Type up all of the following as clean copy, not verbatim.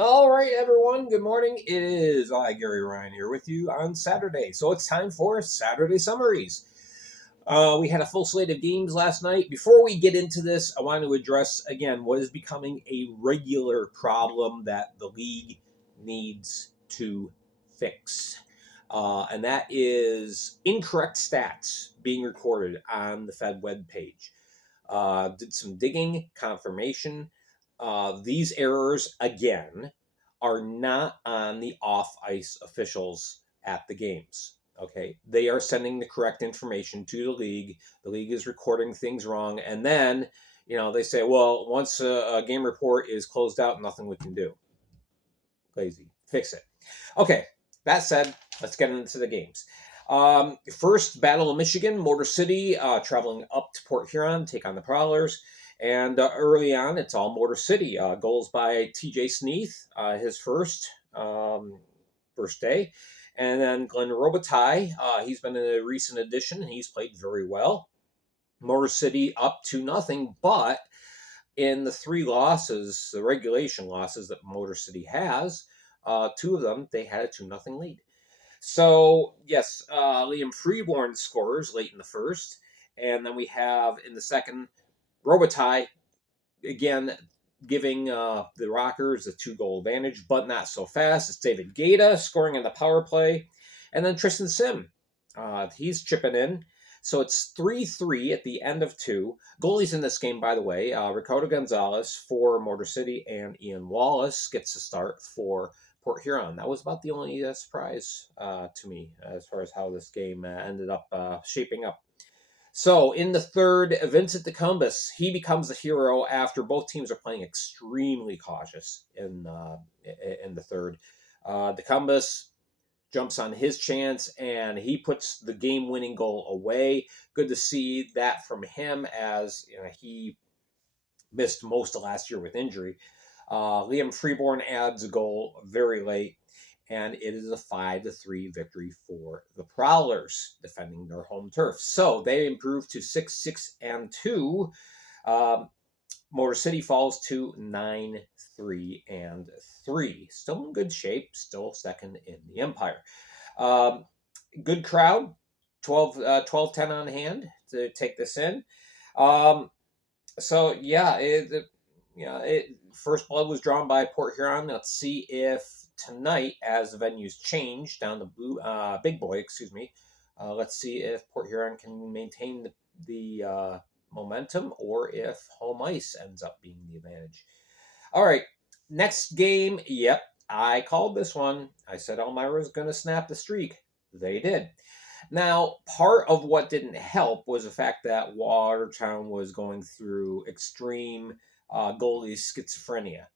All right, everyone. Good morning. It is Gary Ryan here with you on Saturday. So it's time for Saturday Summaries. We had a full slate of games last night. Before we get into this, I want to address again what is becoming a regular problem that the league needs to fix. And that is incorrect stats being recorded on the Fed web page. Did some digging, confirmation. These errors, again, are not on the off ice officials at the games. Okay. They are sending the correct information to the league. The league is recording things wrong. And then, they say, well, once a game report is closed out, nothing we can do. Lazy. Fix it. Okay. That said, let's get into the games. First, Battle of Michigan, Motor City traveling up to Port Huron, take on the Prowlers. And early on, it's all Motor City. Goals by TJ Sneath, his first day. And then Glenn Robitaille, he's been a recent addition. He's played very well. Motor City up 2-0, but in the three losses, the regulation losses that Motor City has, two of them, they had a 2-0 lead. So, yes, Liam Freeborn scores late in the first. And then we have in the second, Robitaille, again, giving the Rockers a 2-goal advantage, but not so fast. It's David Guetta scoring on the power play. And then Tristan Sim, he's chipping in. So it's 3-3 at the end of two. Goalies in this game, by the way, Ricardo Gonzalez for Motor City and Ian Wallace gets to start for Port Huron. That was about the only surprise to me as far as how this game ended up shaping up. So in the third, Vincent DeCumbus, he becomes a hero after both teams are playing extremely cautious in the third. DeCumbus jumps on his chance and he puts the game-winning goal away. Good to see that from him as he missed most of last year with injury. Liam Freeborn adds a goal very late, and it is a 5-3 victory for the Prowlers, defending their home turf. So they improve to 6-2. Motor City falls to 9-3. Still in good shape, still second in the Empire. Good crowd, 12-10 on hand to take this in. So yeah, first blood was drawn by Port Huron. Let's see if tonight, as the venues change down the Big Boy, let's see if Port Huron can maintain the momentum or if home ice ends up being the advantage. All right, next game. Yep, I called this one. I said Almyra was going to snap the streak. They did. Now, part of what didn't help was the fact that Watertown was going through extreme goalie schizophrenia.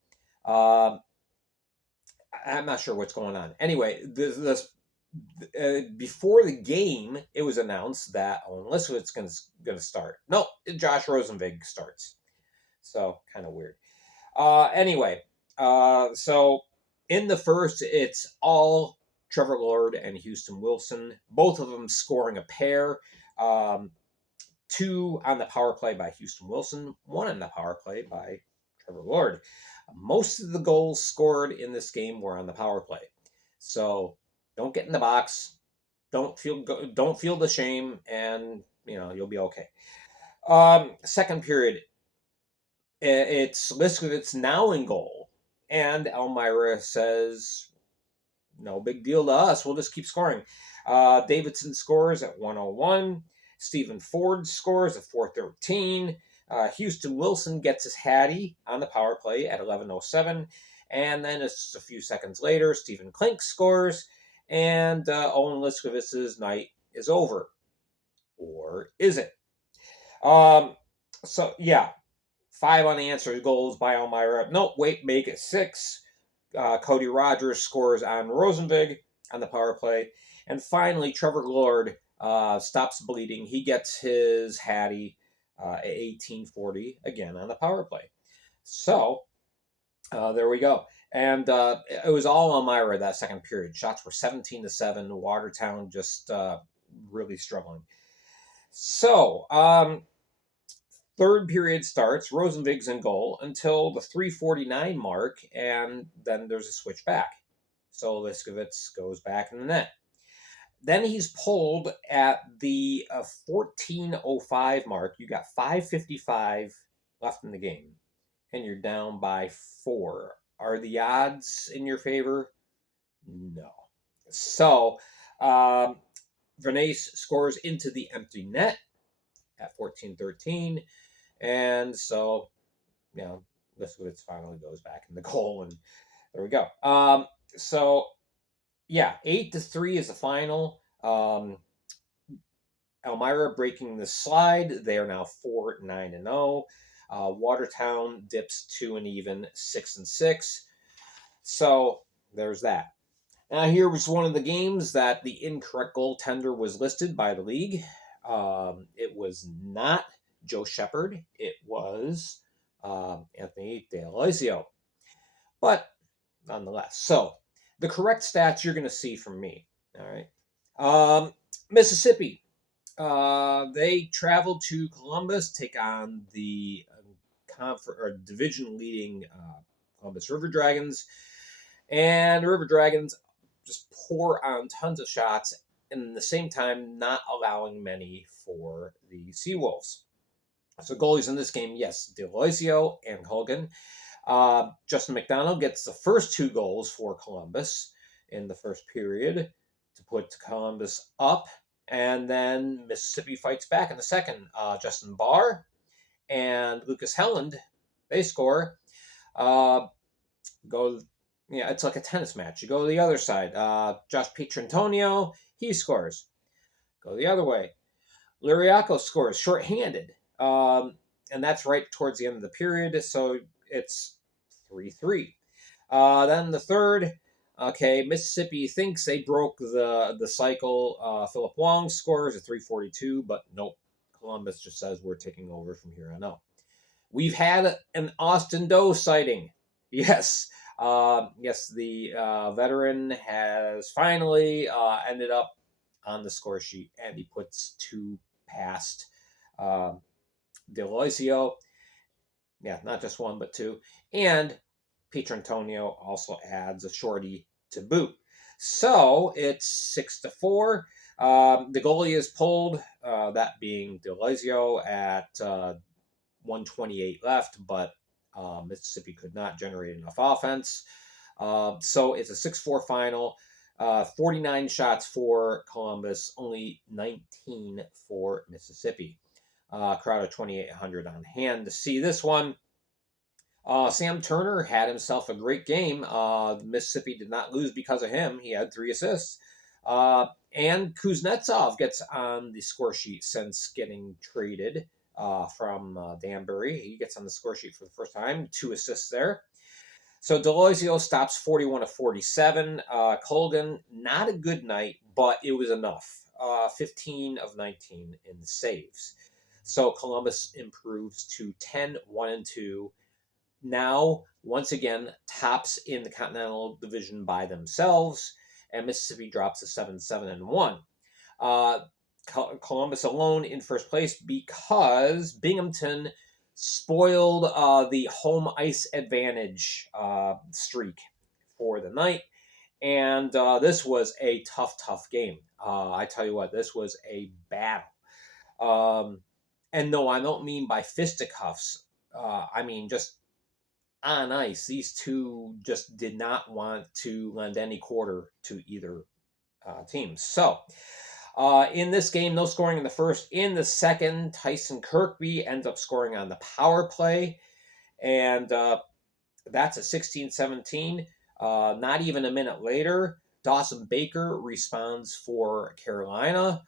I'm not sure what's going on. Anyway, before the game, it was announced that Owen Lisowitz going to start. No, Josh Rosenvig starts. So, kind of weird. Anyway, so in the first, it's all Trevor Lord and Houston Wilson, both of them scoring a pair. 2 on the power play by Houston Wilson, 1 on the power play by Trevor Lord. Most of the goals scored in this game were on the power play. So don't get in the box. Don't feel the shame, and you'll be okay. Second period, it's Liskowitz now in goal, and Almyra says, no big deal to us. We'll just keep scoring. Davidson scores at 1:01. Stephen Ford scores at 4:13. Houston Wilson gets his hattie on the power play at 11:07. And then just a few seconds later, Stephen Klink scores, and Owen Liskowitz's night is over. Or is it? So, yeah. 5 unanswered goals by Almyra. Nope, wait, make it 6. Cody Rogers scores on Rosenvig on the power play. And finally, Trevor Lord stops bleeding. He gets his hattie at 18:40, again on the power play. So, there we go. And it was all Almyra that second period. Shots were 17-7. Watertown just really struggling. So, third period starts, Rosenvig's in goal until the 3:49 mark, and then there's a switch back. So Liskovitz goes back in the net. Then he's pulled at the 14:05 mark. You got 5:55 left in the game, and you're down by 4. Are the odds in your favor? No. So Vernace scores into the empty net at 14:13, and so Liskovitz finally goes back in the goal, and there we go. So yeah, 8-3 is the final. Almyra breaking the slide. They are now 4-9-0. Watertown dips 2 and even 6-6. So there's that. Now here was one of the games that the incorrect goaltender was listed by the league. It was not Joe Shepard. It was Anthony D'Alessio. But nonetheless. So the correct stats you're going to see from me. All right. Mississippi. They traveled to Columbus, take on the division-leading Columbus River Dragons, and the River Dragons just pour on tons of shots, and at the same time not allowing many for the Seawolves. So goalies in this game, yes, D'Alessio and Hogan. Justin McDonald gets the first 2 goals for Columbus in the first period to put Columbus up. And then Mississippi fights back in the second. Justin Barr and Lucas Helland, they score. It's like a tennis match. You go to the other side. Josh Pietrantonio, he scores. Go the other way. Liriaco scores shorthanded. And that's right towards the end of the period. So it's 3-3. Then the third, Mississippi thinks they broke the cycle. Philip Wong scores at 3:42, but nope. Columbus just says we're taking over from here on out. We've had an Austin Doe sighting. Yes. The veteran has finally ended up on the score sheet, and he puts 2 past D'Alessio. Yeah, not just 1, but 2. And Pietrantonio also adds a shorty to boot. So it's 6-4. The goalie is pulled, that being D'Alessio at 1:28 left, but Mississippi could not generate enough offense. So it's a 6-4 final. 49 shots for Columbus, only 19 for Mississippi. Crowd of 2,800 on hand to see this one. Sam Turner had himself a great game. Mississippi did not lose because of him. He had 3 assists. And Kuznetsov gets on the score sheet since getting traded from Danbury. He gets on the score sheet for the first time. 2 assists there. So D'Alessio stops 41 of 47. Colgan, not a good night, but it was enough. 15 of 19 in the saves. So Columbus improves to 10-1-2. Now, once again, tops in the Continental Division by themselves, and Mississippi drops to 7-1. Columbus alone in first place because Binghamton spoiled the home ice advantage streak for the night. And this was a tough game. I tell you what, this was a battle. And no, I don't mean by fisticuffs. I mean just on ice. These two just did not want to lend any quarter to either team. So in this game, no scoring in the first. In the second, Tyson Kirkby ends up scoring on the power play. And that's a 16-17. Not even a minute later, Dawson Baker responds for Carolina.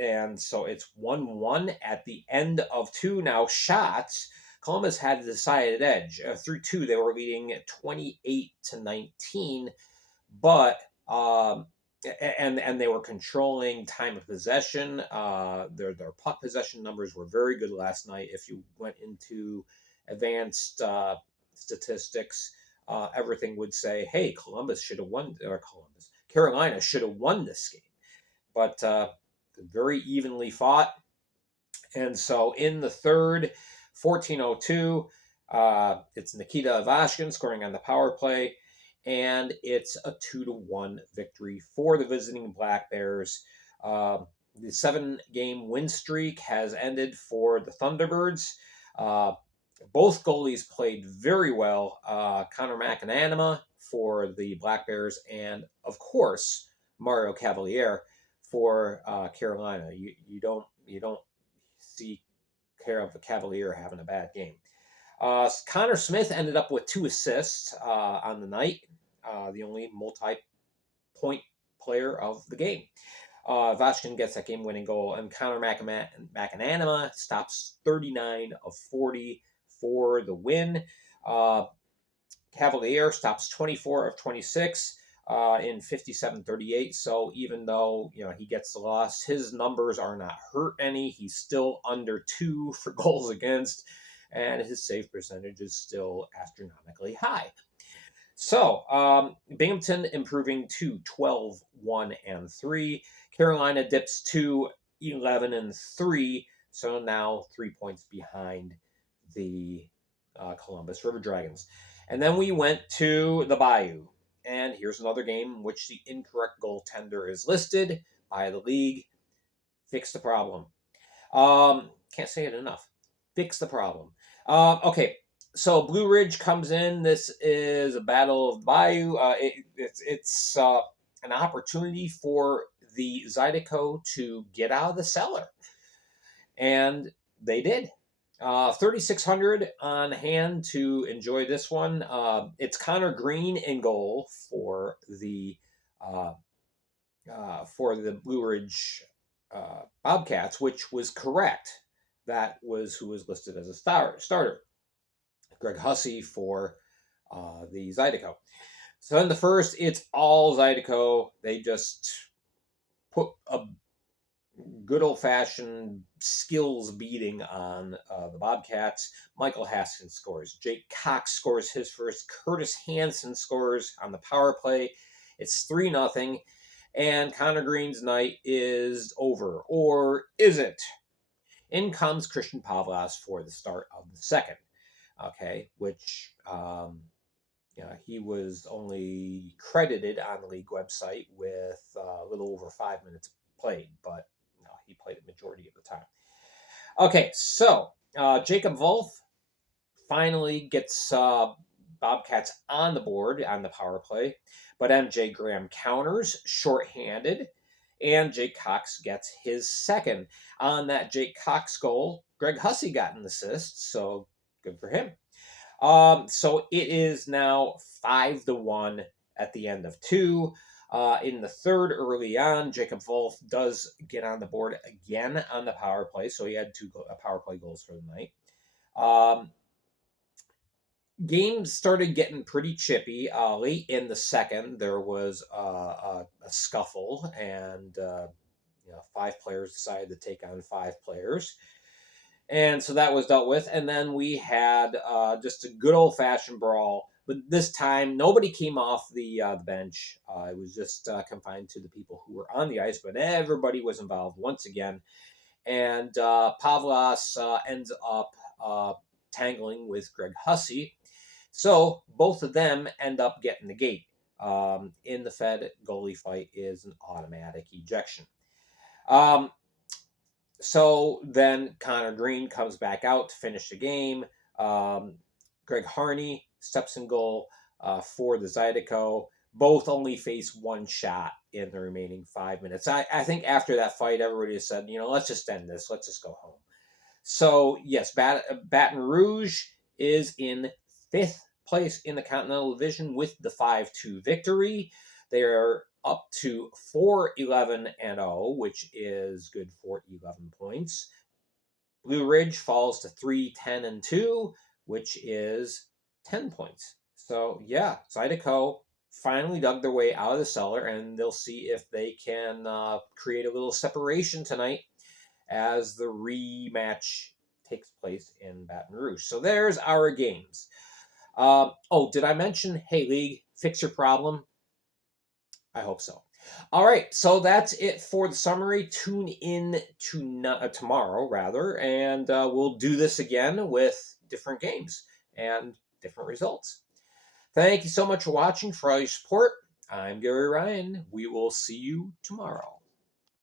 And so it's 1-1 at the end of 2 now shots. Columbus had a decided edge. Through 2, they were leading 28-19, but and they were controlling time of possession. Their puck possession numbers were very good last night. If you went into advanced statistics, everything would say, "Hey, Columbus should have won," or Carolina should have won this game. But very evenly fought. And so in the third, 14:02, it's Nikita Ivashkin scoring on the power play, and it's a 2-1 victory for the visiting Black Bears. The 7-game win streak has ended for the Thunderbirds. Both goalies played very well. Connor McAnanama for the Black Bears, and of course Mario Cavaliere for Carolina. You don't see Cavalier having a bad game. Connor Smith ended up with 2 assists on the night, the only multi-point player of the game. Vashkin gets that game-winning goal, and Connor McAnanama stops 39 of 40 for the win. Cavalier stops 24 of 26 in 57-38. So even though he gets the loss, his numbers are not hurt any. He's still under 2 for goals against, and his save percentage is still astronomically high. So Binghamton improving to 12-1-3. Carolina dips to 11-3. So now 3 points behind the Columbus River Dragons. And then we went to the Bayou. And here's another game in which the incorrect goaltender is listed by the league. Fix the problem. Can't say it enough. Fix the problem. Okay, so Blue Ridge comes in. This is a battle of the Bayou. It's an opportunity for the Zydeco to get out of the cellar. And they did. 3,600 on hand to enjoy this one. It's Connor Green in goal for the Blue Ridge Bobcats, which was correct. That was who was listed as a starter. Greg Hussey for the Zydeco. So in the first, it's all Zydeco. They just put a good old-fashioned skills beating on the Bobcats. Michael Haskins scores. Jake Cox scores his first. Curtis Hansen scores on the power play. It's 3-0. And Connor Green's night is over. Or is it? In comes Christian Pavlas for the start of the second. Okay, which he was only credited on the league website with a little over 5 minutes played, but he played a majority of the time. Okay, so Jacob Wolf finally gets Bobcats on the board on the power play, but MJ Graham counters shorthanded, and Jake Cox gets his second. On that Jake Cox goal, Greg Hussey got an assist, so good for him. So it is now 5-1 at the end of 2. In the third, early on, Jacob Wolf does get on the board again on the power play, so he had 2 power play goals for the night. Games started getting pretty chippy. Late in the second, there was a scuffle, and 5 players decided to take on 5 players. And so that was dealt with. And then we had just a good old-fashioned brawl. But this time, nobody came off the bench. It was just confined to the people who were on the ice. But everybody was involved once again. And Pavlas ends up tangling with Greg Hussey. So both of them end up getting the gate. In the Fed, goalie fight is an automatic ejection. So then Connor Green comes back out to finish the game. Greg Harney steps in goal for the Zydeco. Both only face 1 shot in the remaining 5 minutes. I think after that fight, everybody just said, let's just end this. Let's just go home. So, yes, Baton Rouge is in 5th place in the Continental Division with the 5-2 victory. They are up to 4-11-0, which is good for 11 points. Blue Ridge falls to 3-10-2, which is 10 points. So, yeah, Zydeco finally dug their way out of the cellar, and they'll see if they can create a little separation tonight as the rematch takes place in Baton Rouge. So there's our games. Did I mention, hey, league, fix your problem? I hope so. All right, so that's it for the summary. Tune in tomorrow, rather, and we'll do this again with different games and different results. Thank you so much for watching, for all your support. I'm Gary Ryan. We will see you tomorrow.